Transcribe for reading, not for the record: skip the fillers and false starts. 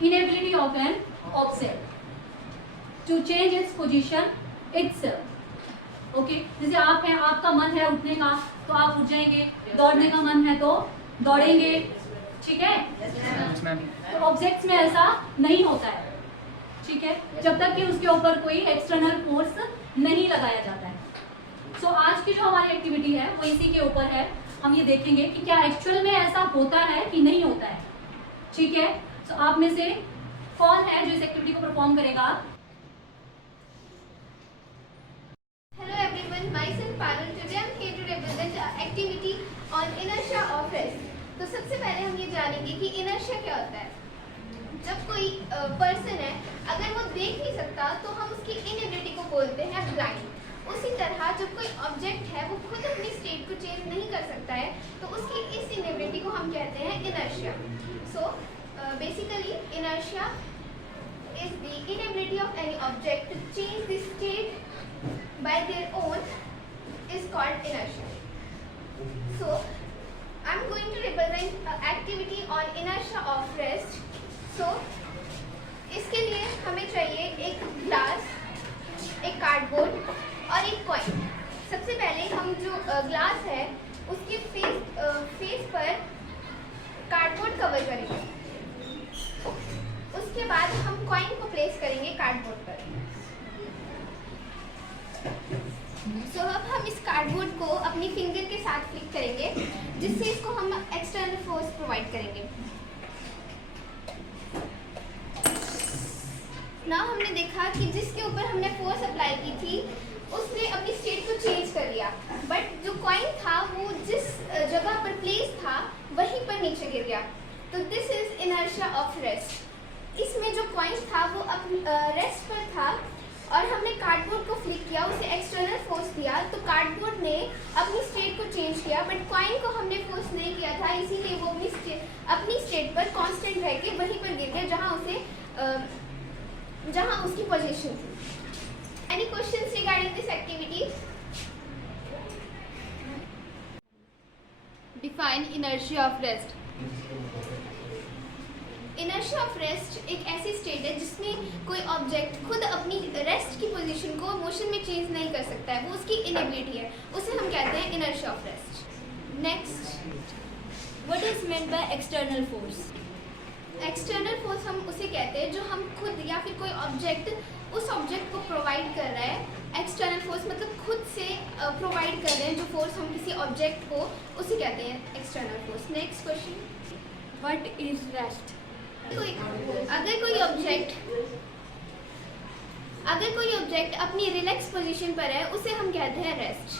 inability of an object to change its position itself. Okay जैसे आप हैं, आपका मन है उठने का तो आप उठ जाएंगे, दौड़ने का मन है तो दौड़ेंगे, ठीक है। तो ऑब्जेक्ट्स में ऐसा नहीं होता है, ठीक है, जब तक कि उसके ऊपर कोई एक्सटर्नल फोर्स नहीं लगाया जाता है। सो आज की जो हमारी एक्टिविटी है वो इसी के ऊपर है। हम ये देखेंगे कि क्या एक्चुअल में ऐसा होता है कि नहीं होता है, ठीक है। सो आप में से कौन है जो इस एक्टिविटी को परफॉर्म करेगा? Hello everyone, myself Parul. Today I am here to represent activity on inertia of rest. तो सबसे पहले हम ये जानेंगे कि inertia क्या होता है। जब कोई पर्सन है, अगर वो देख नहीं सकता तो हम उसकी इनएबिलिटी को बोलते हैं ब्लाइंड। उसी तरह जब कोई ऑब्जेक्ट है वो खुद अपनी स्टेट को चेंज नहीं कर सकता है तो उसकी इस इनएबिलिटी को हम कहते हैं inertia. So basically inertia is the inability of any object to change the state by their own is called inertia. So I am going to represent activity on inertia of rest. So इसके लिए हमें चाहिए एक glass, एक cardboard और एक coin. सबसे पहले हम जो ग्लास है उसके फेस पर कार्डबोर्ड कवर करेंगे। उसके बाद हम कॉइन को प्लेस करेंगे कार्डबोर्ड पर। सो अब हम इस कार्डबोर्ड को अपनी फिंगर के साथ फ्लिक करेंगे जिससे इसको हम एक्सटर्नल फोर्स प्रोवाइड करेंगे। ना हमने देखा कि जिसके ऊपर हमने फोर्स अप्लाई की थी उसने अपनी स्टेट को चेंज कर लिया, बट जो कॉइन था वो जिस जगह पर प्लेस था वहीं पर नीचे गिर गया। तो this is inertia of rest. इसमें जो कॉइन था वो रेस्ट पर था और हमने कार्डबोर्ड को फ्लिक किया, उसे एक्सटर्नल फोर्स दिया तो कार्डबोर्ड ने अपनी स्टेट को चेंज किया, बट कॉइन को हमने फोर्स नहीं किया था, इसीलिए वो अपनी स्टेट पर कांस्टेंट रह के वहीं पर गिर गया जहां उसकी पोजीशन थी। Any questions regarding this activity? Define inertia of rest. Inertia of rest एक ऐसी स्टेट है जिसमें कोई ऑब्जेक्ट खुद अपनी रेस्ट की पोजीशन को मोशन में चेंज नहीं कर सकता है, वो उसकी इनएबिलिटी है, उसे हम कहते हैं inertia of rest. Next, what is meant by external force? External force हम उसे कहते हैं जो हम खुद या फिर कोई ऑब्जेक्ट उस ऑब्जेक्ट को प्रोवाइड कर रहा है। एक्सटर्नल फोर्स मतलब खुद से प्रोवाइड कर रहे हैं जो फोर्स हम किसी ऑब्जेक्ट को, उसे कहते हैं external force. Next question, what is rest? अगर कोई ऑब्जेक्ट अपनी रिलैक्स पोजीशन पर है उसे हम कहते हैं रेस्ट।